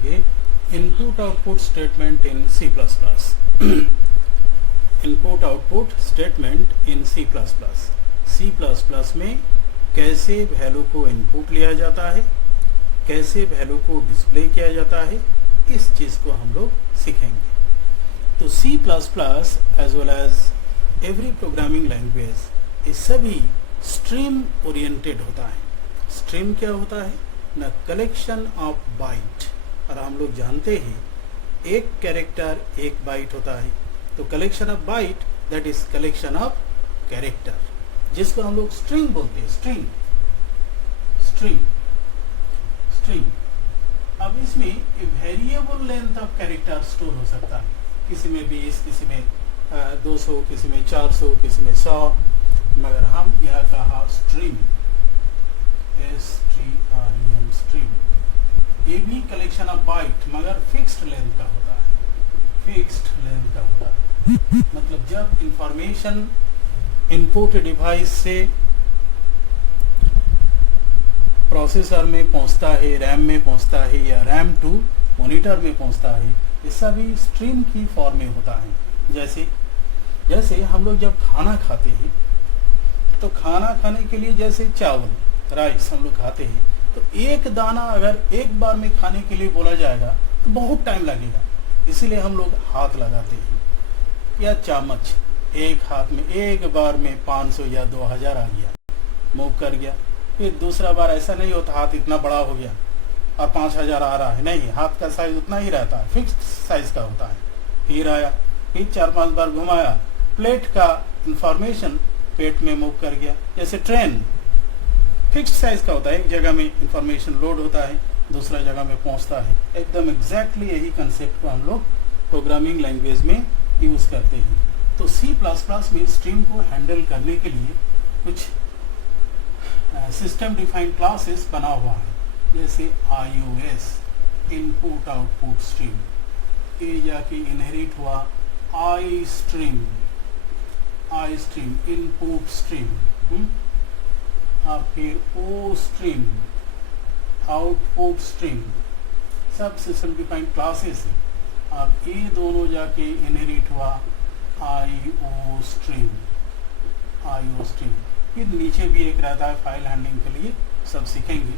देखेंगे input output statement in C plus plus. Input output statement in C plus plus. C plus plus में कैसे value को input लिया जाता है, कैसे वैल्यू को डिस्प्ले किया जाता है, इस चीज़ को हम लोग सीखेंगे। तो C plus plus as well as every programming language ये सभी स्ट्रीम ओरिएंटेड होता है। स्ट्रीम क्या होता है ना, कलेक्शन ऑफ बाइट। और हम लोग जानते हैं एक कैरेक्टर एक बाइट होता है, तो collection of bite that is collection of character, जिसको हम लोग स्ट्रिंग बोलते हैं। String string string. अब इसमें variable length of character store हो सकता है, किसी में 20, किसी में 200, किसी में 400, किसी में 100, मगर हम यह कहा स्ट्रिंग, STREAM स्ट्रिंग। ये भी कलेक्शन ऑफ बाइट मगर फिक्स्ड लेंथ का होता है, फिक्स्ड लेंथ का होता है। मतलब जब इंफॉर्मेशन इनपुट डिवाइस से प्रोसेसर में पहुंचता है, रैम में पहुंचता है, या रैम टू मॉनिटर में पहुंचता है, ये सभी स्ट्रीम की फॉर्म में होता है। जैसे हम लोग जब खाना खाते हैं तो खाना खाने के लिए जैसे चावल राइस हम लोग खाते हैं, तो एक दाना अगर एक बार में खाने के लिए बोला जाएगा तो बहुत टाइम लगेगा, इसीलिए हम लोग हाथ लगाते हैं। या चम्मच एक हाथ में एक बार में 500 या 2000 आ गया, मूव कर गया। फिर दूसरा बार ऐसा नहीं होता हाथ इतना बड़ा हो गया और 5000 आ रहा है, नहीं, हाथ का साइज उतना ही रहता है, फिक्स्ड साइज का होता है। फिर आया, फिर 4-5 बार घुमाया, प्लेट का इंफॉर्मेशन पेट में मूव कर गया। जैसे ट्रेन फिक्स्ड साइज का होता है, एक जगह में इंफॉर्मेशन लोड होता है, दूसरा जगह में पहुंचता है। एकदम एग्जैक्टली यही कंसेप्ट को हम लोग प्रोग्रामिंग लैंग्वेज में यूज करते हैं। तो सी प्लस प्लस में स्ट्रीम को हैंडल करने के लिए कुछ सिस्टम डिफाइंड क्लासेस बना हुआ है, जैसे IOS इनपुट आउटपुट स्ट्रीम, ये जाके इनहेरिट हुआ आई स्ट्रीम इनपुट स्ट्रीम, और फिर O स्ट्रीम आउटपुट स्ट्रीम, सब सिस्टम डिफाइंड क्लासेस है। अब ये दोनों जाके इनहेरिट हुआ IO स्ट्रीम। फिर नीचे भी एक रहता है फाइल हैंडलिंग के लिए, सब सीखेंगे।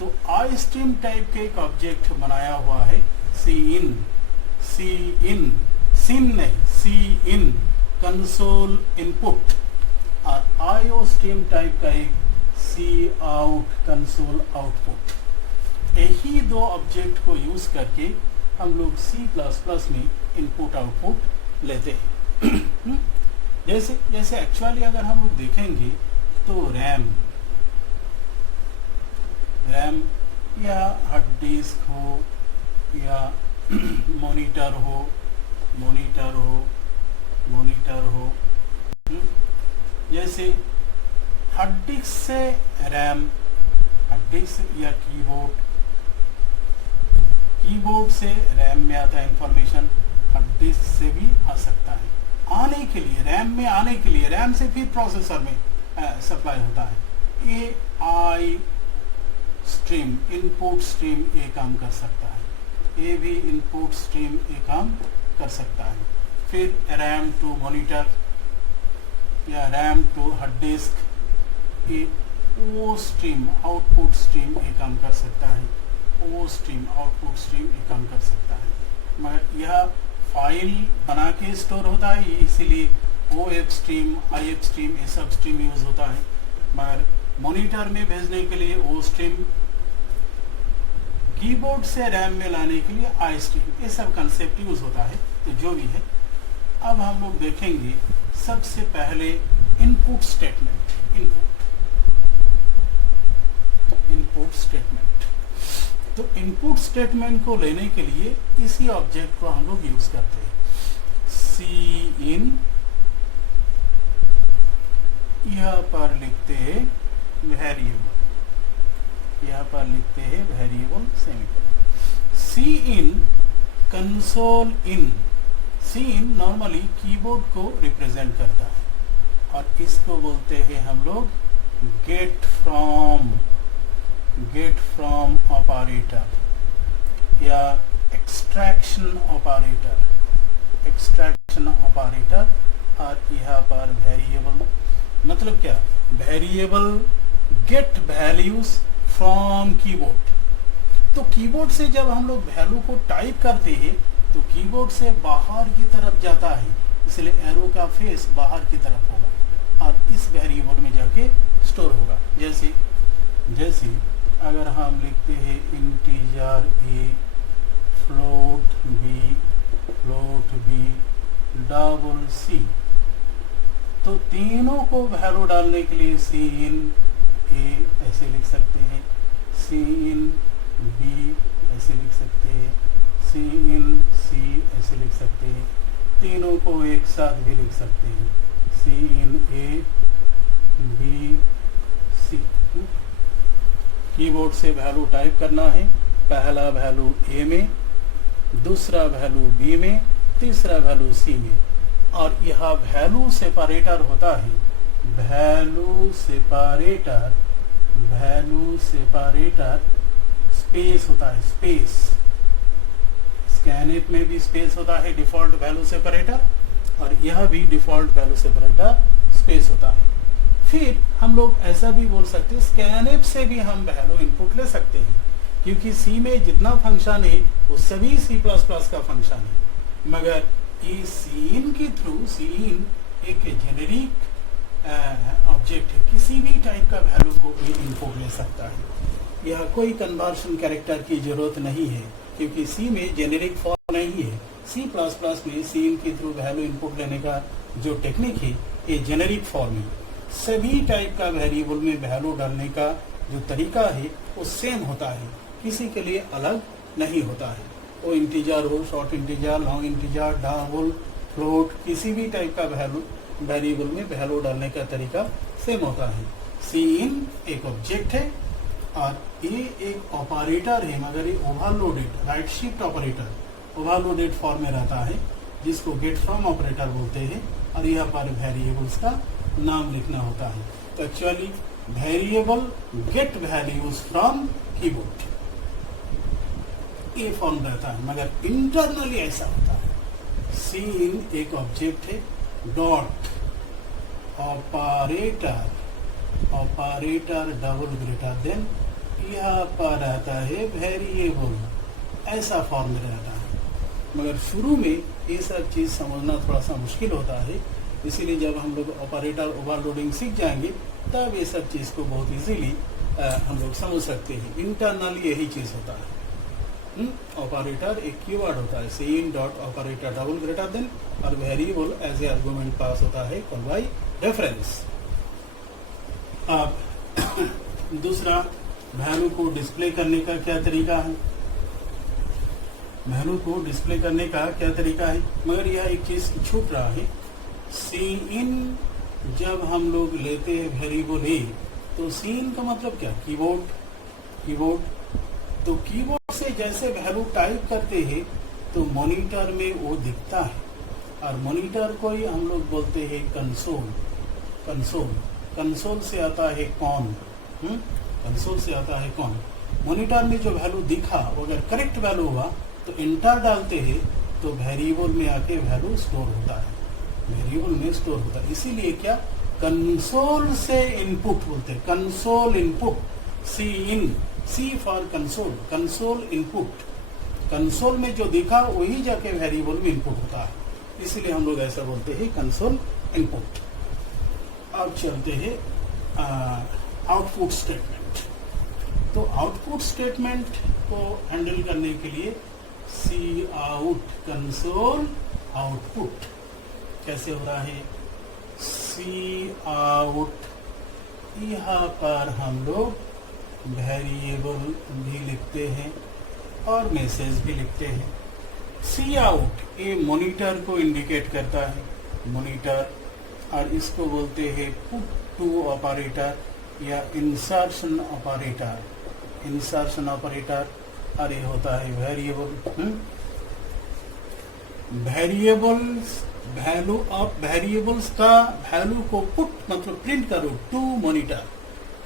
तो आई स्ट्रीम टाइप के एक ऑब्जेक्ट बनाया हुआ है CIN कंसोल इनपुट, और IO स्ट्रीम टाइप का एक Cout कंसोल आउटपुट। यही दो ऑब्जेक्ट को यूज करके हम लोग सी प्लस प्लस में इनपुट आउटपुट लेते हैं। जैसे एक्चुअली अगर हम लोग देखेंगे तो रैम या हार्ड डिस्क हो या मॉनिटर हो, जैसे हार्ड डिस्क से रैम, हार्ड डिस्क या कीबोर्ड से रैम में आता है इंफॉर्मेशन, हार्ड डिस्क से भी आ सकता है। आने के लिए रैम में आने के लिए रैम से फिर प्रोसेसर में सप्लाई होता है। ये आई स्ट्रीम इनपुट स्ट्रीम ये काम कर सकता है, ये भी इनपुट स्ट्रीम ये काम कर सकता है। फिर रैम टू मॉनिटर या रैम टू हार्ड डिस्क, ये O स्ट्रीम आउटपुट स्ट्रीम ये काम कर सकता है, O स्ट्रीम आउटपुट स्ट्रीम ये काम कर सकता है। मगर यह फाइल बना के स्टोर होता है, इसीलिए OF स्ट्रीम IF स्ट्रीम ये सब स्ट्रीम यूज होता है। मगर मॉनिटर में भेजने के लिए O स्ट्रीम, कीबोर्ड से रैम में लाने के लिए I स्ट्रीम, ये सब कंसेप्ट यूज होता है। तो जो भी है, अब हम लोग देखेंगे सबसे पहले इनपुट स्टेटमेंट। इनपुट स्टेटमेंट, तो इनपुट स्टेटमेंट को लेने के लिए इसी ऑब्जेक्ट को हम लोग यूज करते हैं। CIN, यहाँ पर लिखते हैं variable, semicolon. CIN console in, CIN normally keyboard को रिप्रेजेंट करता है, और इसको बोलते हैं हम लोग गेट फ्रॉम ऑपरेटर। या एक्सट्रैक्शन ऑपरेटर और यहाँ पर वेरिएबल, मतलब क्या, variable get values from keyboard. तो कीबोर्ड से जब हम लोग वैल्यू को टाइप करते हैं तो कीबोर्ड से बाहर की तरफ जाता है, इसलिए एरो का फेस बाहर की तरफ होगा और इस वेरिएबल में जाके स्टोर होगा। जैसे अगर हम लिखते हैं integer a, float B, double C, तो तीनों को वैल्यू डालने के लिए सी इन ए ऐसे लिख सकते हैं, सी इन बी ऐसे लिख सकते हैं, सी इन सी ऐसे लिख सकते हैं, तीनों को एक साथ भी लिख सकते हैं, सी इन ए बी सी। कीबोर्ड से वैल्यू टाइप करना है, पहला वैल्यू ए में, दूसरा वैल्यू बी में, तीसरा वैल्यू सी में, और यह वैल्यू सेपरेटर होता है, वैल्यू सेपरेटर स्पेस होता है, स्पेस। स्कैनएप में भी स्पेस होता है डिफॉल्ट वैल्यू सेपरेटर, और यह भी डिफॉल्ट वैल्यू सेपरेटर स्पेस होता है। फिर हम लोग ऐसा भी बोल सकते हैं, स्कैनएप से भी हम वैल्यू इनपुट ले सकते हैं, क्योंकि सी में जितना फंक्शन है वो सभी C++ का फंक्शन है, मगर ये सीन के थ्रू, सीन एक जेनेरिक ऑब्जेक्ट है, किसी भी टाइप का वैल्यू को भी इनपुट ले सकता है। यह कोई कन्वर्शन कैरेक्टर की जरूरत नहीं है, क्योंकि सी में जेनेरिक फॉर्म नहीं है। C++ में सीन के थ्रू वैल्यू इनपुट लेने का जो टेक्निक है ये जेनेरिक फॉर्म है। सभी टाइप का वेरिएबल में वैल्यू डालने का जो तरीका है वो सेम होता है, किसी के लिए अलग नहीं होता है। वो इंटीजर हो, short integer, long integer, double, float, किसी भी टाइप का वेरिएबल में वैल्यू डालने का तरीका सेम होता है। सी इन एक ऑब्जेक्ट है और ये एक ऑपरेटर है, मगर ये overloaded, right shift operator overloaded form में रहता है, जिसको गेट फ्रॉम ऑपरेटर बोलते हैं, और यहाँ पर वेरिएबल्स का नाम लिखना होता है। तो actually variable get values from keyboard, ये फॉर्म रहता है, मगर इंटरनली ऐसा होता है। सीन एक ऑब्जेक्ट है, dot operator double greater then, यहाँ पर रहता है वेरिएबल, ऐसा फॉर्म में रहता है। मगर शुरू में ये सब चीज समझना थोड़ा सा मुश्किल होता है, इसीलिए जब हम लोग ऑपरेटर ओवरलोडिंग सीख जाएंगे तब ये सब चीज को बहुत इजीली हम लोग समझ सकते हैं। इंटरनली यही चीज होता है। ऑपरेटर एक कीवर्ड होता है, cin dot operator double greater than, और variable as a argument pass होता है कॉल्ड बाय रेफरेंस। अब दूसरा, वैल्यू को डिस्प्ले करने का क्या तरीका है? वैल्यू को डिस्प्ले करने का क्या तरीका है, मगर यह एक चीज छूट रहा है। सी इन जब हम लोग लेते हैं वेरिएबल ए, तो सी इन का मतलब क्या? कीबोर्ड। तो कीबोर्ड से जैसे वैल्यू टाइप करते हैं तो मॉनिटर में वो दिखता है, और मॉनिटर को ही हम लोग बोलते हैं कंसोल से आता है कौन, मॉनिटर में जो वैल्यू दिखा वो अगर करेक्ट वैल्यू हुआ तो इंटर डालते हैं तो वेरिएबल में आके वैल्यू स्टोर होता है, इसीलिए क्या कंसोल से इनपुट बोलते हैं, console input, C for console input, console में जो दिखा वही जाके वेरिएबल में इनपुट होता है, इसलिए हम लोग ऐसा बोलते हैं कंसोल इनपुट। अब चलते हैं आउटपुट स्टेटमेंट। तो आउटपुट स्टेटमेंट को हैंडल करने के लिए सी आउट, कंसोल आउटपुट कैसे हो रहा है? सी आउट, यहाँ पर हम लोग वेरिएबल भी लिखते हैं और मैसेज भी लिखते हैं। सी आउट ये मॉनिटर को इंडिकेट करता है, मॉनिटर, और इसको बोलते हैं पुट टू ऑपरेटर या इंसर्शन ऑपरेटर, और ये होता है वेरिएबल। वेरिएबल्स का वैल्यू को पुट मतलब प्रिंट करो टू मॉनिटर,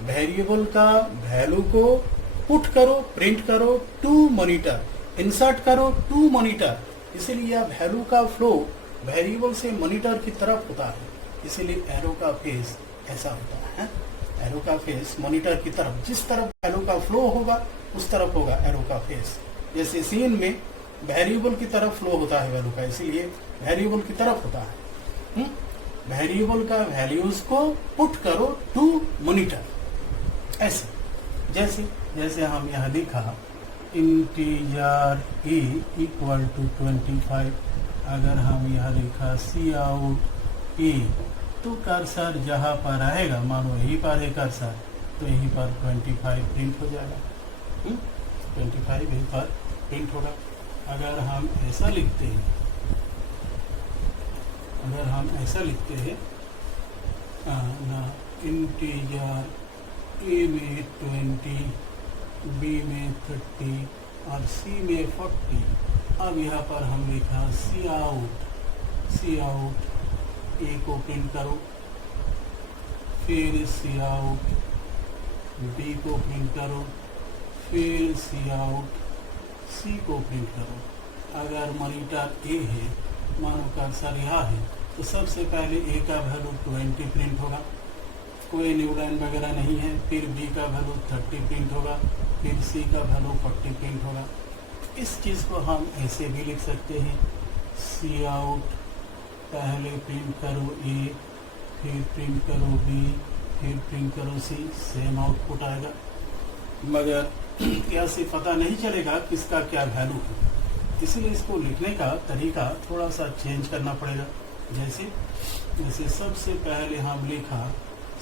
वेरिएबल का वैल्यू को पुट करो, प्रिंट करो टू मॉनिटर, इंसर्ट करो टू मॉनिटर, इसीलिए वैल्यू का फ्लो वेरिएबल से मॉनिटर की तरफ होता है, इसीलिए एरो का फेस ऐसा होता है। एरो का फेस मॉनिटर की तरफ, जिस तरफ एरो का फ्लो होगा उस तरफ होगा एरो का फेस। जैसे सीन में वेरिएबल की तरफ फ्लो होता है वैल्यू का, इसीलिए वेरिएबल की तरफ होता है। वेरिएबल का वैल्यूज को पुट करो टू मॉनिटर, ऐसे जैसे जैसे हम यहाँ लिखा इंटीजर ए इक्वल टू 25, अगर हम यहाँ लिखा सी आउट ए, तो कर्सर जहाँ पर आएगा, मानो यहीं पर है कर्सर, तो यहीं पर 25 प्रिंट हो जाएगा। 25 यहीं पर प्रिंट होगा। अगर हम ऐसा लिखते हैं, इंटीजर ए में 20, बी में 30 और सी में 40, अब यहाँ पर हम लिखा सी आउट ए को प्रिंट करो, फिर सी आउट बी को प्रिंट करो, फिर सी आउट सी को प्रिंट करो। अगर मॉनिटर ए है, मानो कर्सर यहाँ है, तो सबसे पहले ए का वैल्यू 20 प्रिंट होगा, कोई न्यू लाइन वगैरह नहीं है। फिर बी का वैल्यू 30 प्रिंट होगा, फिर सी का वैल्यू 40 प्रिंट होगा। इस चीज़ को हम ऐसे भी लिख सकते हैं, सी आउट पहले प्रिंट करो ए, फिर प्रिंट करो बी, फिर प्रिंट करो सी, सेम आउटपुट आएगा। मगर यहाँ से पता नहीं चलेगा किसका क्या वैल्यू है, इसलिए इसको लिखने का तरीका थोड़ा सा चेंज करना पड़ेगा। जैसे सबसे पहले हम लिखा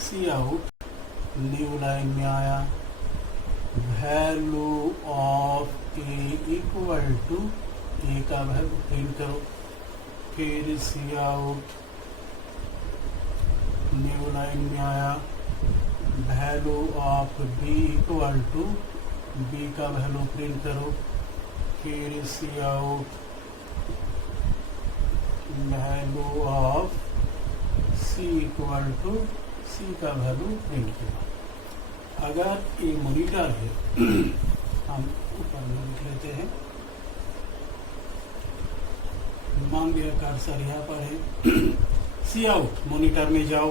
सी आउट, न्यू लाइन में आया value of A equal to, A का वैल्यू प्रिंट करो, फिर सी आउट, न्यू लाइन में आया value of B equal to, B का वैल्यू प्रिंट करो, फिर cout value of C equal to, C का वैल्यू प्रिंट किया। अगर ये मॉनिटर है, हम ऊपर में लिख लेते हैं, मान लिया कर्सर यहाँ पर है, सी आउट मॉनिटर में जाओ,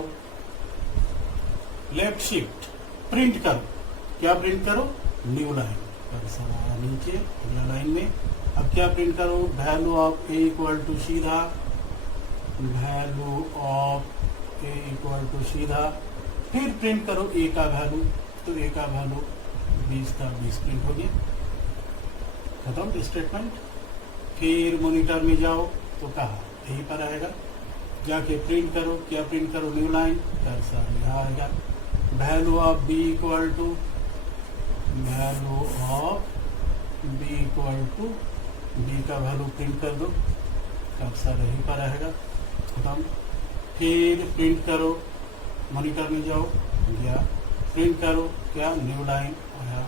लेफ्ट शिफ्ट प्रिंट करो, क्या प्रिंट करो, न्यू लाइन, कर्सर आया नीचे अगला लाइन में। अब क्या प्रिंट करो, value of A equal to सीधा, value of A equal to सीधा, फिर प्रिंट करो ए का वैल्यू, तो ए का वैल्यू 20 का 20 प्रिंट हो गया, खत्म स्टेटमेंट। फिर मॉनिटर में जाओ तो कहा यहीं पर आएगा, जाके प्रिंट करो, क्या प्रिंट करो, न्यू लाइन, कर्सर यहाँ आएगा, value of B equal to, value of B equal to, B का वैल्यू प्रिंट कर दो, कर्सर यहीं पर आएगा, खत्म। फिर प्रिंट करो, मॉनिटर में जाओ, गया, प्रिंट करो, क्या, न्यू लाइन आया,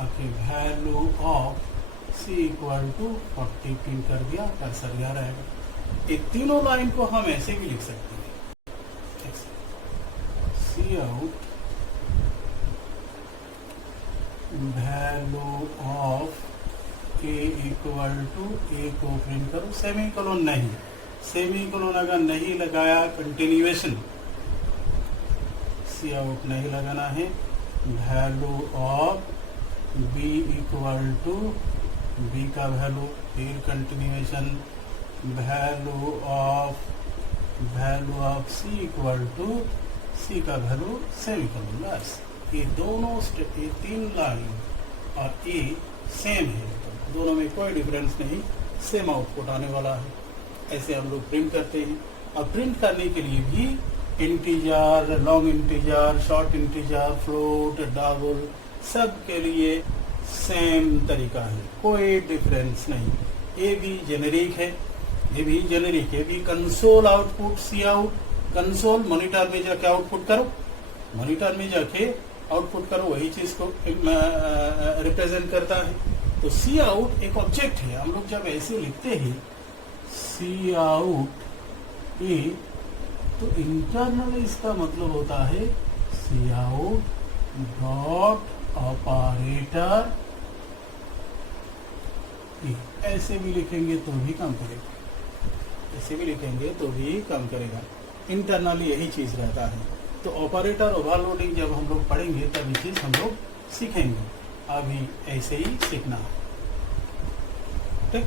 आपके value of C equal to 40 print कर दिया, कर्सर यहाँ रहेगा। ये तीनों लाइन को हम ऐसे भी लिख सकते हैं, cout value of A equal to, A को प्रिंट करो, सेमीकोलन नहीं, सेमीकोलन अगर नहीं लगाया कंटिन्यूएशन, सी आउट नहीं लगाना है, value of B equal to, B का वैल्यू, फिर continuation, value of C equal to, C का वैल्यू सेमीकोलन, बस। ये दोनों स्टेप, ये तीन लाइन और ए सेम है, तो दोनों में कोई डिफरेंस नहीं, सेम आउटपुट आने वाला है। ऐसे हम लोग प्रिंट करते हैं। अब प्रिंट करने के लिए भी integer, long integer, short integer, float, double, सब के लिए सेम तरीका है, कोई डिफरेंस नहीं। ये भी जेनेरिक है, ये भी कंसोल आउटपुट, सी आउट, कंसोल मॉनिटर में जाके आउटपुट करो, मॉनिटर में जाके आउटपुट करो, वही चीज को रिप्रेजेंट करता है। तो सी आउट एक ऑब्जेक्ट है, हम लोग जब ऐसे लिखते हैं सी आउट ए, तो इंटरनल इसका मतलब होता है सी आउट डॉट ऑपरेटर ऐसे भी लिखेंगे तो भी काम करेगा, ऐसे भी लिखेंगे तो भी काम करेगा। इंटरनली यही चीज़ रहता है। तो ऑपरेटर ओवरलोडिंग जब हम लोग पढ़ेंगे तब ये चीज़ हम लोग सीखेंगे। अभी ऐसे ही सीखना है, ठीक।